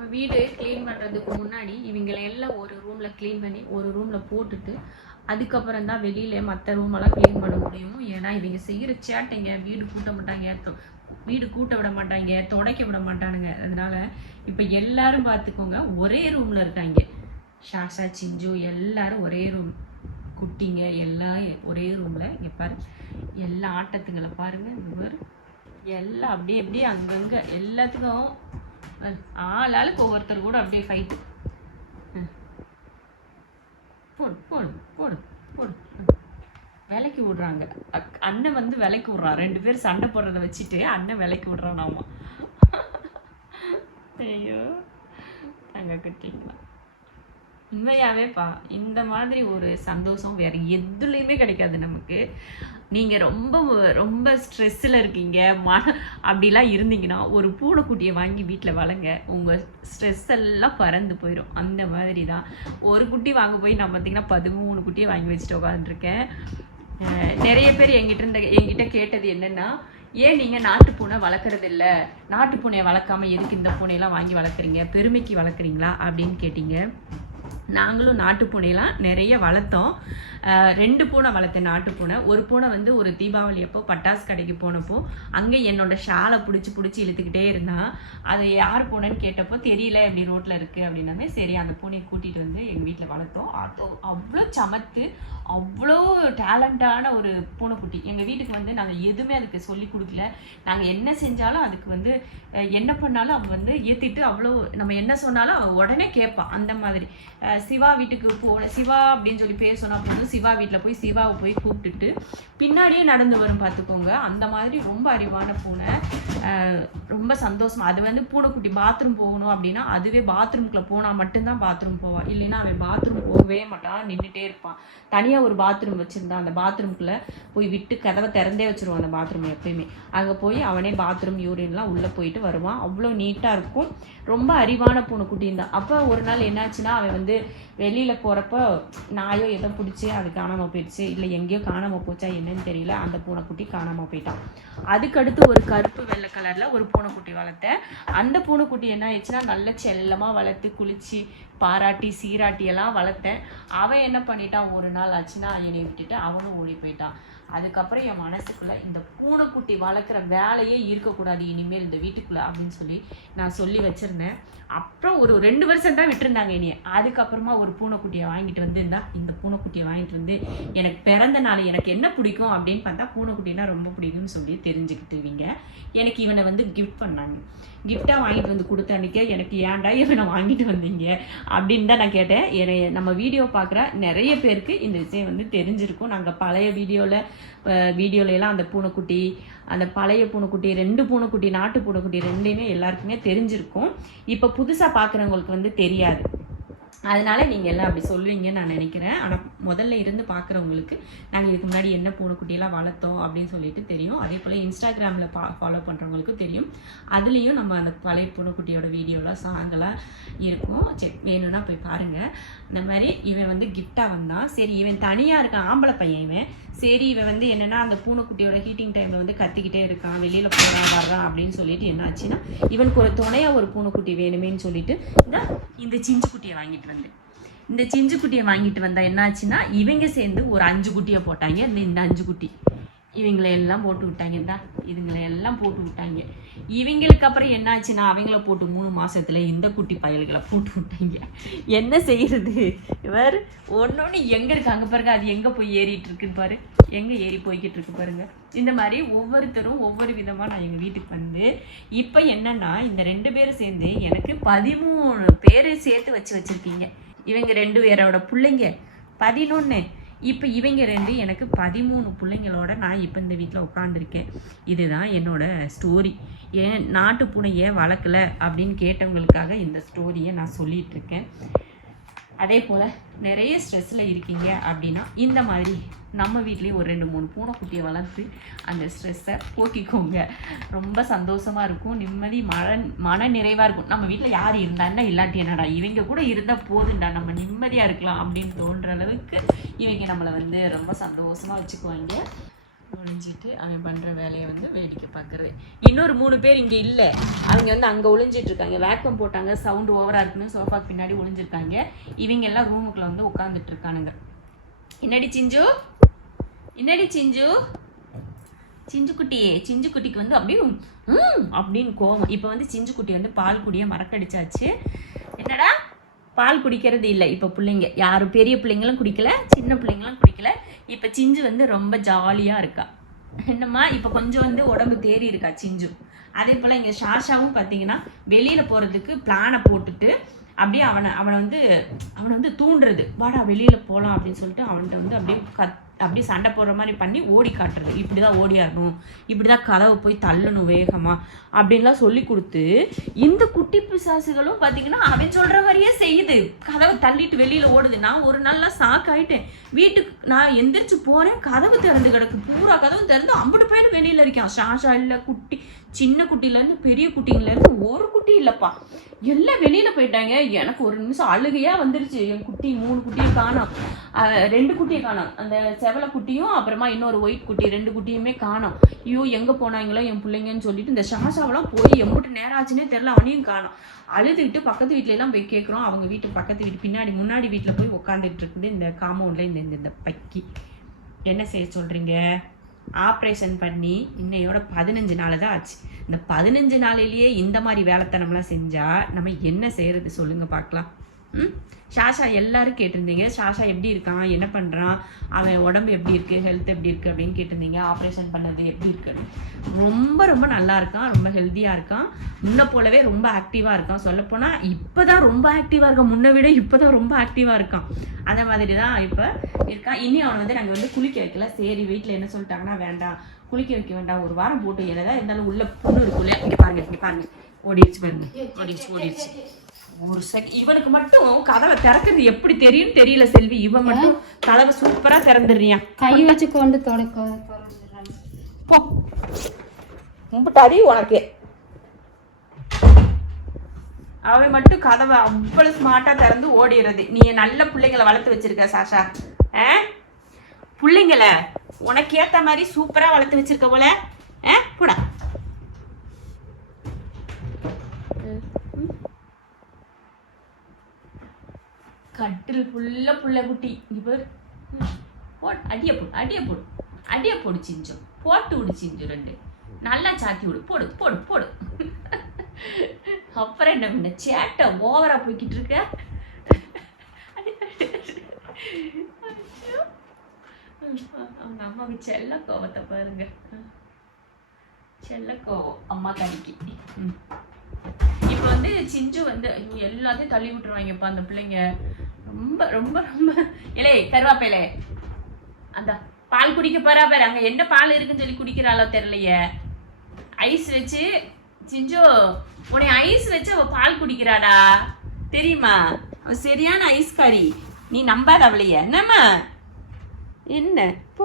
நம்ம வீடு க்ளீன் பண்ணுறதுக்கு முன்னாடி இவங்களை எல்லாம் ஒரு ரூமில் க்ளீன் பண்ணி ஒரு ரூமில் போட்டுட்டு அதுக்கப்புறம் தான் வெளியில் மற்ற ரூமெல்லாம் க்ளீன் பண்ண முடியும். ஏன்னா இவங்க செய்கிற சேட்டைங்க, வீடு கூட்ட மாட்டாங்க, வீடு கூட்ட விட மாட்டாங்க, துடைக்க விட மாட்டானுங்க. அதனால இப்போ எல்லாரும் பார்த்துக்கோங்க ஒரே ரூமில் இருக்காங்க. ஷாஷா, சிஞ்சு எல்லாரும் ஒரே ரூம், குட்டிங்க எல்லாம் ஒரே ரூமில். இங்கே பாரு எல்லா ஆட்டத்துங்களை பாருங்கள், இந்த மாதிரி எல்லாம் அப்படியே அப்படியே அங்கங்கே எல்லாத்துக்கும் ஆளுக்கு ஒவ்வொருத்தர் கூட அப்படியே ஃபைட்டு. போடு போடு போடு போடு விலைக்கு விடுறாங்க. அண்ணன் வந்து விலைக்கு விட்றான். 2 பேர் சண்டை போடுறத வச்சுட்டு அண்ணன் விலைக்கு விட்றான். நாம ஐயோ அங்கே கட்டிங்களா உண்மையாகவேப்பா இந்த மாதிரி ஒரு சந்தோஷம் வேறு எதுலேயுமே கிடைக்காது நமக்கு. நீங்கள் ரொம்ப ரொம்ப ஸ்ட்ரெஸ்ஸில் இருக்கீங்க, அப்படிலாம் இருந்தீங்கன்னா ஒரு பூனைக்குட்டியை வாங்கி வீட்டில் வளங்க. உங்கள் ஸ்ட்ரெஸ் எல்லாம் பறந்து போயிடும். அந்த மாதிரி தான் ஒரு குட்டி வாங்க போய் நான் பார்த்திங்கன்னா 13 குட்டியை வாங்கி வச்சுட்டு உட்காந்துருக்கேன். நிறைய பேர் என்கிட்ட கேட்டது என்னென்னா, ஏன் நீங்கள் நாட்டு பூனை வளர்க்குறதில்ல, நாட்டு பூனையை வளர்க்காமல் எதுக்கு இந்த பூனையெல்லாம் வாங்கி வளர்க்குறீங்க, பெருமைக்கு வளர்க்குறீங்களா அப்படின்னு கேட்டிங்க. நாங்களும் நாட்டு பூனையெல்லாம் நிறைய வளர்த்தோம். 2 பூனை வளர்த்தேன், நாட்டு பூனை. ஒரு பூனை வந்து ஒரு தீபாவளி அப்போ பட்டாசு கடைக்கு போனப்போ அங்கே என்னோட ஷாலை பிடிச்சி இழுத்துக்கிட்டே இருந்தான். அதை யார் பூனைன்னு கேட்டப்போ தெரியல, எப்படி ரோட்டில் இருக்குது அப்படின்னாமே. சரி அந்த பூனையை கூட்டிகிட்டு வந்து எங்கள் வீட்டில் வளர்த்தோம். அவ்வளோ சமத்து, அவ்வளோ டேலண்டான ஒரு பூனைக்குட்டி. எங்கள் வீட்டுக்கு வந்து நாங்கள் எதுவுமே அதுக்கு சொல்லி கொடுக்கல. நாங்கள் என்ன செஞ்சாலும் அதுக்கு வந்து என்ன பண்ணாலும் அவள் வந்து ஏற்றிட்டு அவ்வளோ நம்ம என்ன சொன்னாலும் அவள் உடனே கேட்பான். அந்த மாதிரி சிவா வீட்டுக்கு சிவா அப்படின்னு சொல்லி பேர் சொன்னால் போதும், சிவா வீட்டில் போய் சிவாவை போய் கூப்பிட்டுட்டு பின்னாடியே நடந்து வரும் பார்த்துக்கோங்க. அந்த மாதிரி ரொம்ப அறிவான பூனை, ரொம்ப சந்தோஷமா. அது வந்து பூனைக்குட்டி பாத்ரூம் போகணும் அப்படின்னா அதுவே பாத்ரூம்குள்ளே போனால் மட்டும்தான் பாத்ரூம் போவான், இல்லைன்னா அவன் பாத்ரூம் போகவே மாட்டான், நின்றுட்டே இருப்பான். தனியாக ஒரு பாத்ரூம் வச்சுருந்தான், அந்த பாத்ரூம்குள்ளே போய் விட்டு கதவை திறந்தே வச்சுருவான் அந்த பாத்ரூம் எப்பயுமே. அங்கே போய் அவனே பாத்ரூம் யூரின்லாம் உள்ளே போயிட்டு வருவான். அவ்வளோ நீட்டாக இருக்கும். ரொம்ப அறிவான பூனைக்குட்டி இருந்தான். அப்போ ஒரு நாள் என்னாச்சுன்னா, அவன் வந்து வெளியில் போகிறப்போ நாயோ எதோ பிடிச்சி அது காணாமல் போயிடுச்சு, இல்லை எங்கேயோ காணாமல் போச்சா என்னன்னு தெரியல, அந்த பூனைக்குட்டி காணாமல் போயிட்டான். அதுக்கடுத்து ஒரு கருப்பு வெள்ளை கலரில் ஒரு பூனைக்குட்டி வளர்த்தேன். அந்த பூனைக்குட்டி என்ன ஆயிடுச்சுன்னா நல்ல செல்லமாக வளர்த்து குளித்து பாராட்டி சீராட்டியெல்லாம் வளர்த்தேன். அவன் என்ன பண்ணிட்டான், ஒரு நாள் ஆச்சுன்னா என்னை விட்டுட்டு அவனும் ஓடி போயிட்டான். அதுக்கப்புறம் என் மனசுக்குள்ளே இந்த பூனைக்குட்டி வளர்க்குற வேலையே இருக்கக்கூடாது இனிமேல் இந்த வீட்டுக்குள்ளே அப்படின்னு சொல்லி நான் சொல்லி வச்சுருந்தேன். அப்புறம் ஒரு 2 வருஷம் தான் விட்டுருந்தாங்க என்னைய. அதுக்கப்புறமா ஒரு பூனைக்குட்டியை வாங்கிட்டு வந்து, இந்த பூனைக்குட்டியை வாங்கிட்டு வந்து எனக்கு பிறந்த நாள் எனக்கு என்ன பிடிக்கும் அப்படின்னு பார்த்தா பூனைக்குட்டினா ரொம்ப பிடிக்கும்னு சொல்லி தெரிஞ்சுக்கிட்டுவீங்க. எனக்கு இவனை வந்து கிஃப்ட் பண்ணாங்க. கிஃப்டாக வாங்கிட்டு வந்து கொடுத்த அன்றைக்கே எனக்கு ஏன்டா இவனை வாங்கிட்டு வந்தீங்க அப்படின்னு தான் நான் கேட்டேன். நம்ம வீடியோ பார்க்குற நிறைய பேருக்கு இந்த விஷயம் வந்து தெரிஞ்சிருக்கும். நாங்கள் பழைய வீடியோலலாம் அந்த பூனைக்குட்டி, அந்த பழைய பூனைக்குட்டி, 2 பூனைக்குட்டி, நாட்டு பூனைக்குட்டி 2மே எல்லாருக்குமே தெரிஞ்சிருக்கும். இப்போ புதுசாக பார்க்குறவங்களுக்கு வந்து தெரியாது. அதனால நீங்கள் எல்லாம் அப்படி சொல்லுவீங்கன்னு நான் நினைக்கிறேன். ஆனால் முதல்ல இருந்து பார்க்குறவங்களுக்கு நாங்கள் இதுக்கு முன்னாடி என்ன பூனைக்குட்டியெல்லாம் வளர்த்தோம் அப்படின்னு சொல்லிட்டு தெரியும். அதே போல் இன்ஸ்டாகிராமில் ஃபாலோ பண்ணுறவங்களுக்கும் தெரியும். அதுலேயும் நம்ம அந்த பழைய பூனைக்குட்டியோட வீடியோலாம் சாங்கெல்லாம் இருக்கும். சரி வேணும்னா போய் பாருங்கள். இந்த மாதிரி இவன் வந்து கிஃப்டாக வந்தான். சரி இவன் தனியாக இருக்கான், ஆம்பளை பையன் இவன். சரி இவன் வந்து என்னென்னா அந்த பூனைக்குட்டியோட ஹீட்டிங் டைமில் வந்து கத்திக்கிட்டே இருக்கான், வெளியில் போகிறான் வர்றான் அப்படின்னு சொல்லிட்டு என்ன ஆச்சுன்னா, இவனுக்கு ஒரு துணையாக ஒரு பூனைக்குட்டி வேணுமேன்னு சொல்லிட்டு இந்த சிஞ்சு குட்டியை வாங்கிட்டு வந்தேன். இந்த சிஞ்சு குட்டியை வாங்கிட்டு வந்தால் என்ன ஆச்சுன்னா, இவங்க சேர்ந்து ஒரு 5 குட்டியை போட்டாங்க. இந்த 5 குட்டி இவங்களை எல்லாம் போட்டு விட்டாங்க. இதுங்களை எல்லாம் போட்டு விட்டாங்க. இவங்களுக்கு அப்புறம் என்ன ஆச்சுன்னா, அவங்கள போட்டு 3 மாதத்தில் இந்த குட்டி பயல்களை போட்டு விட்டாங்க. என்ன செய்கிறது, இவர் ஒன்று எங்கே இருக்கு அங்கே பாருங்க, அது எங்கே போய் ஏறிட்டு இருக்குன்னு பாரு, எங்கே ஏறி போய்கிட்டு இருக்கு பாருங்க. இந்த மாதிரி ஒவ்வொருத்தரும் ஒவ்வொரு விதமாக நான் எங்கள் வீட்டுக்கு வந்து இப்போ என்னன்னா, இந்த 2 பேரும் சேர்ந்து எனக்கு 13 பேர் சேர்த்து வச்சுருக்கீங்க. இவங்க 2 பேரோட பிள்ளைங்க 11. இப்போ இவங்க 2 எனக்கு 13 பிள்ளைங்களோட நான் இப்போ இந்த வீட்டில் உட்காந்துருக்கேன். இதுதான் என்னோட ஸ்டோரி. ஏன் நாட்டு பூனை ஏன் வளர்க்கலை அப்படின்னு கேட்டவங்களுக்காக இந்த ஸ்டோரியை நான் சொல்லிகிட்ருக்கேன். அதே போல் நிறைய ஸ்ட்ரெஸ்ஸில் இருக்கீங்க அப்படின்னா இந்த மாதிரி நம்ம வீட்லேயே ஒரு 2-3 பூனைக்குட்டியை வளர்த்து அந்த ஸ்ட்ரெஸ்ஸை போக்கிக்கோங்க. ரொம்ப சந்தோஷமாக இருக்கும், நிம்மதி மன நிறைவாக இருக்கும். நம்ம வீட்டில் யார் இருந்தான்னா இல்லாட்டி என்னடா இவங்க கூட இருந்தால் போதுண்டா, நம்ம நிம்மதியாக இருக்கலாம் அப்படின்னு தோன்ற அளவுக்கு இவங்க நம்மளை வந்து ரொம்ப சந்தோஷமாக வச்சுக்குவாங்க. ஒளிஞ்சிட்டு அவன் பண்ணுற வேலையை வந்து வேடிக்கை பார்க்குறது. இன்னொரு 3 பேர் இங்கே இல்லை, அவங்க வந்து அங்கே ஒளிஞ்சிட்டு இருக்காங்க. வேக்கம் போட்டாங்க, சவுண்டு ஓவராக இருக்குன்னு சோஃபாக்கு பின்னாடி ஒளிஞ்சிருக்காங்க. இவங்க எல்லாம் ரூமுக்குள்ள வந்து உட்காந்துட்டு இருக்கானுங்க. என்னடி சிஞ்சு, என்னடி சிஞ்சு, சிஞ்சு குட்டிக்கு வந்து அப்படியே அப்படின்னு கோவம். இப்போ வந்து சிஞ்சு குட்டி வந்து பால் குடியை மறக்கடிச்சாச்சு. என்னடா பால் குடிக்கிறது இல்லை இப்போ பிள்ளைங்க யாரும், பெரிய பிள்ளைங்களும் குடிக்கல, சின்ன பிள்ளைங்களும் குடிக்கல. இப்போ சிஞ்சு வந்து ரொம்ப ஜாலியாக இருக்கா. என்னம்மா இப்போ கொஞ்சம் வந்து உடம்பு தேறி இருக்கா சிஞ்சு. அதே போல் இங்கே ஷாஷாவும் பார்த்தீங்கன்னா வெளியில் போகிறதுக்கு பிளானை போட்டுட்டு அப்படியே அவனை வந்து தூண்டுறது, வாடா வெளியில் போகலாம் அப்படின்னு சொல்லிட்டு அவன்கிட்ட வந்து அப்படியே சண்டை போடுற மாதிரி பண்ணி ஓடி காட்டுறது. இப்படி தான் ஓடியாடணும், இப்படி தான் கதவை போய் தள்ளணும் வேகமாக அப்படின்லாம் சொல்லி கொடுத்து, இந்த குட்டி பிசாசுகளும் பார்த்தீங்கன்னா அவன் சொல்கிற மாதிரியே செய்யுது, கதவை தள்ளிட்டு வெளியில் ஓடுது. நான் ஒரு நாள்லாம் சாக்காயிட்டேன். வீட்டுக்கு நான் எந்திரிச்சு போகிறேன், கதவு திறந்து கிடக்கு, பூரா கதவு திறந்து அம்பட்டு போயிட்டு வெளியில் இருக்கான். ஷாஷா இல்லை, குட்டி சின்ன குட்டியிலேருந்து பெரிய குட்டிங்கலேருந்து ஒரு குட்டி இல்லைப்பா, எல்லாம் வெளியில் போயிட்டாங்க. எனக்கு ஒரு நிமிஷம் அழுகையாக வந்துருச்சு. என் குட்டி 3 குட்டியை காணோம், 2 குட்டியை காணோம். அந்த செவலை குட்டியும் அப்புறமா இன்னொரு ஒயிட் குட்டி, 2 குட்டியுமே காணோம். ஐயோ எங்கே போனாங்களோ என் பிள்ளைங்கன்னு சொல்லிட்டு இந்த ஷாஷாவெல்லாம் போய் எம்பிட்டு நேரம் ஆச்சுன்னே தெரில, அவனையும் காணோம். அழுதுகிட்டு பக்கத்து வீட்டிலலாம் போய் கேட்குறோம். அவங்க வீட்டு பக்கத்து வீட்டு பின்னாடி முன்னாடி வீட்டில் போய் உட்காந்துட்டு இருக்குது இந்த காம்பவுண்டில் இந்த பக்கி. என்ன செய்ய சொல்கிறீங்க? ஆப்ரேஷன் பண்ணி இன்னையோட 15 நாள் தான் ஆச்சு. இந்த 15 நாளிலேயே இந்த மாதிரி வேலைத்தனம்லாம் செஞ்சால் நம்ம என்ன செய்கிறது சொல்லுங்கள் பார்க்கலாம். ஷாஷா எல்லாரும் கேட்டிருந்தீங்க, ஷாஷா எப்படி இருக்கான், என்ன பண்ணுறான், அவன் உடம்பு எப்படி இருக்குது, ஹெல்த் எப்படி இருக்குது அப்படின்னு கேட்டிருந்தீங்க. ஆப்ரேஷன் பண்ணது எப்படி இருக்குன்னு. ரொம்ப ரொம்ப நல்லா இருக்கான், ரொம்ப ஹெல்த்தியாக இருக்கான், முன்ன போலவே ரொம்ப ஆக்டிவாக இருக்கான். சொல்லப்போனால் இப்போ தான் ரொம்ப ஆக்டிவாக இருக்கான், முன்னை விட இப்போ தான் ரொம்ப ஆக்டிவாக இருக்கான். அந்த மாதிரி தான் இப்போ இருக்கான். இனி அவனை வந்து நாங்கள் வந்து குளிக்க வைக்கல. சரி வீட்டில் என்ன சொல்லிட்டாங்கன்னா, வேண்டாம் குளிக்க வைக்க வேண்டாம், ஒரு வாரம் போட்டு என்னதான் இருந்தாலும் உள்ள புண்ணு இருக்குல்ல. இங்கே பாருங்க ஓடிடுச்சு பாருங்க, ஓடிடுச்சு. ஒரு இவனுக்கு மட்டும் கதவை திறக்கிறது எப்படி தெரியும் தெரியல செல்வி. இவன் மட்டும் கதவை சூப்பரா திறந்துடுறியான், கை வச்சு கொண்டு கும்பிட்டாடி உனக்கு. அவன் மட்டும் கதவை அவ்வளவு ஸ்மார்ட்டா திறந்து ஓடிடுறது. நீ நல்ல பிள்ளைங்களை வளர்த்து வச்சிருக்க சாஷா, பிள்ளைங்களை உனக்கு ஏத்த மாதிரி சூப்பரா வளர்த்து வச்சிருக்க போல. போடா கட்டில் ஃபுல்லா புள்ள குட்டி. இங்க போடு, அடிய போடு சிஞ்சு, போட்டு விடு சிஞ்சு, 2 நல்லா சாத்தி விடு, போடு. அப்புறம் என்ன பண்ண சேட்டை ஓவரா போய்கிட்டு இருக்க. அவங்க அம்மாவுக்கு செல்ல கோவத்தை பாருங்க, செல்ல கோவம் அம்மா கணிக்கு. இப்போ வந்து சிஞ்சு வந்து எல்லாத்தையும் தள்ளி விட்டுருவாங்கப்பா அந்த பிள்ளைங்க. ரொம்ப ரொம்ப ரொம்ப இலே கருவாப்பையிலே அந்த பால் குடிக்க போறா பாரு, அங்க என்ன பால் இருக்குன்னு சொல்லி குடிக்கிறாளோ தெரியலையே. ஐஸ் வச்சு சிஞ்சு உன்னை ஐஸ் வச்சு அவ பால் குடிக்கிறாடா தெரியுமா? அவ சரியான ஐஸ்காரி, நீ நம்பாத அவளைய. என்னம்மா என்ன போ,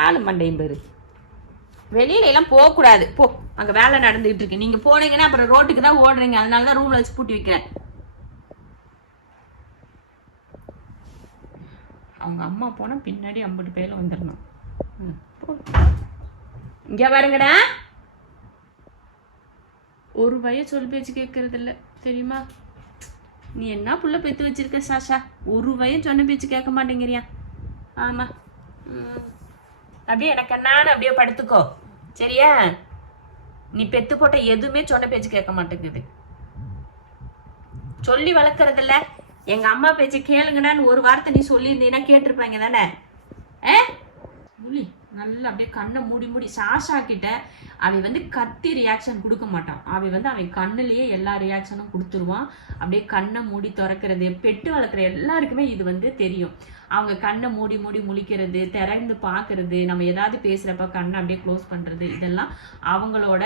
ஆளு மண்டையும் பேரு. வெளியில எல்லாம் போகக்கூடாது, போ, அங்க வேலை நடந்துகிட்டு இருக்கு. நீங்க போனீங்கன்னா அப்புறம் ரோட்டுக்கு தான் ஓடுறீங்க, அதனாலதான் ரூம்ல வச்சு பூட்டி வைக்கிறேன். அவங்க அம்மா போனா பின்னாடி 50 பேர்ல வந்துடணும். இங்க பாருங்கடா, ஒரு பைய சொல் பேச்சு கேட்கறது இல்ல தெரியுமா? நீ என்ன புள்ள பெத்து வச்சிருக்க சாஷா, ஒரு பையன் சொன்ன பேச்சு கேட்க மாட்டேங்கிறியா? ஆமா, அப்படியே எனக்கு என்னான்னு அப்படியே படுத்துக்கோ சரியா? நீ பெத்து போட்ட எதுவுமே சொன்ன பேச்சு கேட்க மாட்டேங்குது. சொல்லி வளர்க்கறது இல்ல. எங்க அம்மா பேச்சு கேளுங்கடான்னு ஒரு வார்த்தை நீ சொல்லியிருந்தீங்கன்னா கேட்டிருப்பாங்க தானே? நல்லா அப்படியே கண்ணை மூடி சாஷா கிட்ட அவ வந்து கத்தி ரியாக்ஷன் கொடுக்க மாட்டான். அவ வந்து அவன் கண்ணுலயே எல்லா ரியாக்ஷனும் கொடுத்துருவான். அப்படியே கண்ணை மூடி திறக்கிறது, பெட்டு வளர்க்குற எல்லாருக்குமே இது வந்து தெரியும். அவங்க கண்ணை மூடி முழிக்கிறது, திறந்து பார்க்கறது, நம்ம ஏதாவது பேசுறப்ப கண்ணை அப்படியே க்ளோஸ் பண்றது, இதெல்லாம் அவங்களோட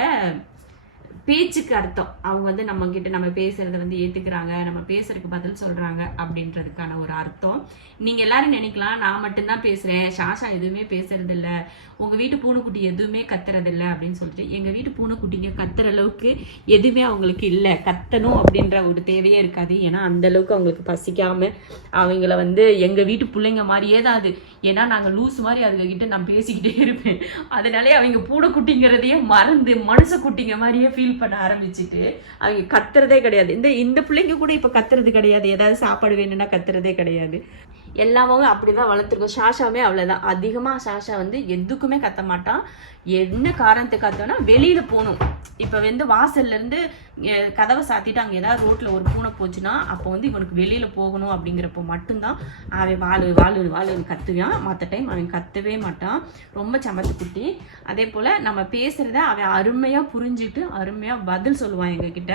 பேச்சுக்கு அர்த்தம். அவங்க வந்து நம்ம கிட்ட நம்ம பேசுறத வந்து ஏத்துக்கிறாங்க, நம்ம பேசுறதுக்கு பதில் சொல்றாங்க அப்படின்றதுக்கான ஒரு அர்த்தம். நீங்க எல்லாரும் நினைக்கலாம் நான் மட்டும்தான் பேசுறேன், சாஷா எதுவுமே பேசுறது இல்ல, உங்க வீட்டு பூனைக்குட்டி எதுவுமே கத்துறது இல்லை அப்படின்னு சொல்லிட்டு. எங்க வீட்டு பூனைக்குட்டிங்க கத்துற அளவுக்கு எதுவுமே அவங்களுக்கு இல்லை, கத்தணும் அப்படின்ற ஒரு தேவையே இருக்காது. ஏன்னா அந்த அளவுக்கு அவங்களுக்கு பசிக்காம அவங்கள வந்து எங்க வீட்டு பிள்ளைங்க மாதிரியே தான் அது. ஏன்னா நாங்கள் லூஸ் மாதிரி அதுங்க கிட்ட நான் பேசிக்கிட்டே இருப்பேன். அதனாலே அவங்க பூனைக்குட்டிங்கிறதையே மறந்து மனுஷ குட்டிங்க மாதிரியே ஃபீல் பண்ண ஆரம்பிச்சுட்டு அவங்க கத்துறதே கிடையாது. இந்த பிள்ளைங்க கூட இப்போ கத்துறது கிடையாது, ஏதாவது சாப்பாடு வேணும்னா கத்துறதே கிடையாது. எல்லாமே அப்படிதான் வளர்த்துருக்கோம். சாஷாவே அவ்வளோதான். அதிகமாக சாஷா வந்து எதுக்குமே கத்த மாட்டான். என்ன காரணத்துக்கு கத்தோன்னா வெளியில போகணும். இப்போ வந்து வாசல்லேருந்து கதவை சாத்திட்டு அங்கே ஏதாவது ரோட்டில் ஒரு பூனை போச்சுன்னா அப்போ வந்து இவனுக்கு வெளியில் போகணும் அப்படிங்கிறப்போ மட்டும்தான் அவன் வாழுன்னு கத்துவான். மற்ற டைம் அவன் கத்தவே மாட்டான். ரொம்ப சமத்து குட்டி. அதே போல் நம்ம பேசுகிறத அவன் அருமையாக புரிஞ்சுட்டு அருமையாக பதில் சொல்லுவான் எங்ககிட்ட.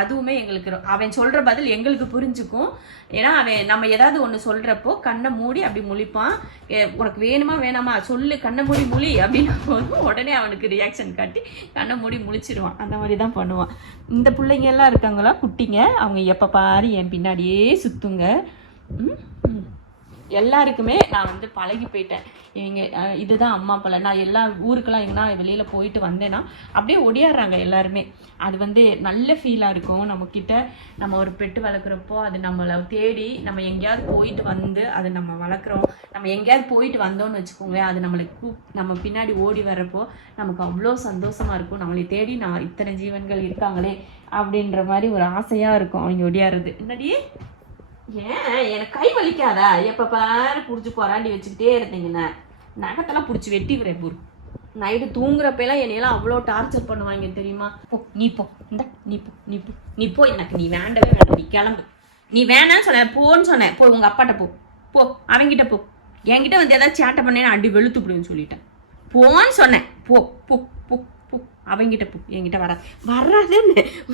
அதுவுமே எங்களுக்கு அவன் சொல்கிற பதில் எங்களுக்கு புரிஞ்சுக்கும். ஏன்னா அவன் நம்ம ஏதாவது ஒன்று சொல்கிறப்போ கண்ணை மூடி அப்படி முழிப்பான். உனக்கு வேணுமா வேணாமா சொல்லு, கண்ணை மூடி முழி அப்படின்னு உடனே அவனுக்கு ரியாக்ஷன் காட்டி கண்ணை மூடி முழிச்சிருவான். அந்த மாதிரி தான் பண்ணுவான். இந்த பிள்ளைங்க எல்லாம் இருக்காங்களா குட்டிங்க, அவங்க எப்போ பாரு என் பின்னாடியே சுத்துங்க. எல்லாருக்குமே நான் வந்து பழகி போயிட்டேன். இவங்க இதுதான் அம்மா அப்பா. நான் எல்லா ஊருக்கெல்லாம் எங்கன்னா வெளியில் போயிட்டு வந்தேன்னா அப்படியே ஒடியாடுறாங்க எல்லாருமே. அது வந்து நல்ல ஃபீலாக இருக்கும். நம்மக்கிட்ட நம்ம ஒரு பெட்டு வளர்க்குறப்போ அது நம்மளை தேடி நம்ம எங்கேயாவது போயிட்டு வந்து அது நம்ம வளர்க்குறோம். நம்ம எங்கேயாவது போயிட்டு வந்தோம்னு வச்சுக்கோங்களேன், அது நம்மளை நம்ம பின்னாடி ஓடி வர்றப்போ நமக்கு அவ்வளோ சந்தோஷமாக இருக்கும். நம்மளை தேடி நான் இத்தனை ஜீவன்கள் இருக்காங்களே அப்படின்ற மாதிரி ஒரு ஆசையாக இருக்கும் அவங்க ஒடியாடுறது. என்னடி ஏன் எனக்கு கை வலிக்காதா? எப்போ பாரு பிடிச்சி கொராண்டி வச்சுக்கிட்டே இருந்தீங்கன்னா நகத்தெல்லாம் பிடிச்சி வெட்டி விரைப்பூர். நைட்டு தூங்குறப்பெல்லாம் என்னையெல்லாம் அவ்வளோ டார்ச்சர் பண்ணுவாங்க தெரியுமா. போ நீ போ, இந்த நீ போ எனக்கு நீ வேண்டவே வேண்டாம், நீ கிளம்பு. நீ வேணான்னு சொன்ன, போன்னு சொன்னேன். போ உங்கள் அப்பாட்ட போ அவங்கிட்ட போ. என்கிட்ட வந்து ஏதாவது சேட்டை பண்ணேன்னு அடி வெளுத்துப்பிடுன்னு சொல்லிட்டேன். போன்னு சொன்னேன். போ போ போ போ அவங்கிட்ட போ. என்கிட்ட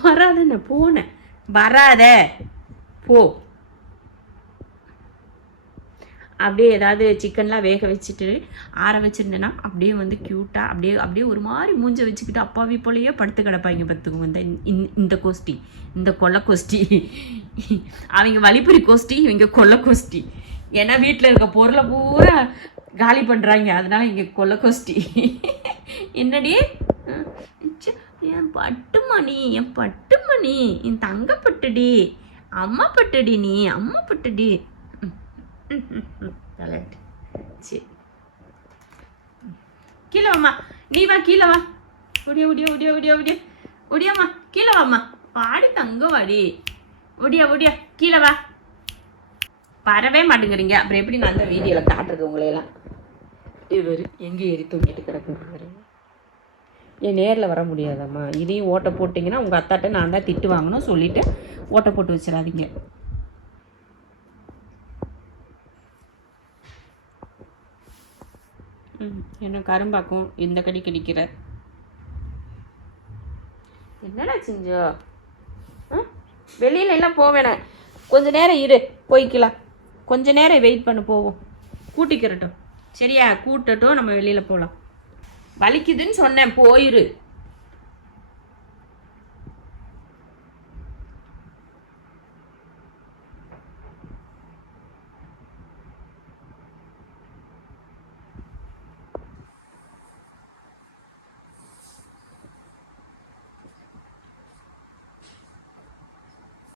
வராதுன்னு போனேன். வராத போ. அப்படியே ஏதாவது சிக்கன்லாம் வேக வச்சுட்டு ஆற வச்சுருந்தேன்னா அப்படியே வந்து க்யூட்டாக அப்படியே ஒரு மாதிரி மூஞ்சை வச்சுக்கிட்டு அப்பாவி போலையே படுத்து கிடப்பாங்க. பார்த்துக்குவோம் இந்த கோஷ்டி, இந்த கொல்லை கோஷ்டி. அவங்க வழிப்பறி கோஷ்டி, இவங்க கொல்லை கோஷ்டி. ஏன்னா வீட்டில் இருக்க பொருளை பூரா காலி பண்ணுறாங்க, அதனால இங்கே கொல்லை கோஷ்டி. என்னடி என் பட்டுமணி, என் தங்கப்பட்டுடி, அம்மா பட்டுடி, நீ அம்மா பட்டுடி. சரி கீழே வாம்மா, நீ வா கீழே வா. ஒடியாம்மா கீழே வாம்மா. பாடி தங்க வாடி. ஒடியா கீழே வா. வரவே மாட்டேங்கிறீங்க. அப்புறம் எப்படி நான் அந்த வீடியோவில் காட்டுறது உங்களையெல்லாம்? இவர் எங்கே ஏறி தூங்கிட்டு கிடக்குறாரு. என் நேரில் வர முடியாதம்மா. இதையும் ஓட்டை போட்டிங்கன்னா உங்கள் அத்தாட்ட நான் தான் திட்டு வாங்கணும் சொல்லிவிட்டு ஓட்டை போட்டு வச்சிடாதீங்க. என்ன கரும்பாக்கும் இந்த கடி கடிக்கிற. என்னடா செஞ்சோ? வெளியில எல்லாம் போவேணேன், கொஞ்ச நேரம் இரு, போய்க்கலாம். கொஞ்ச நேரம் வெயிட் பண்ண, போவோம். கூட்டிக்கிறட்டும் சரியா? கூட்டட்டும், நம்ம வெளியில் போகலாம். வலிக்குதுன்னு சொன்னேன், போயிரு.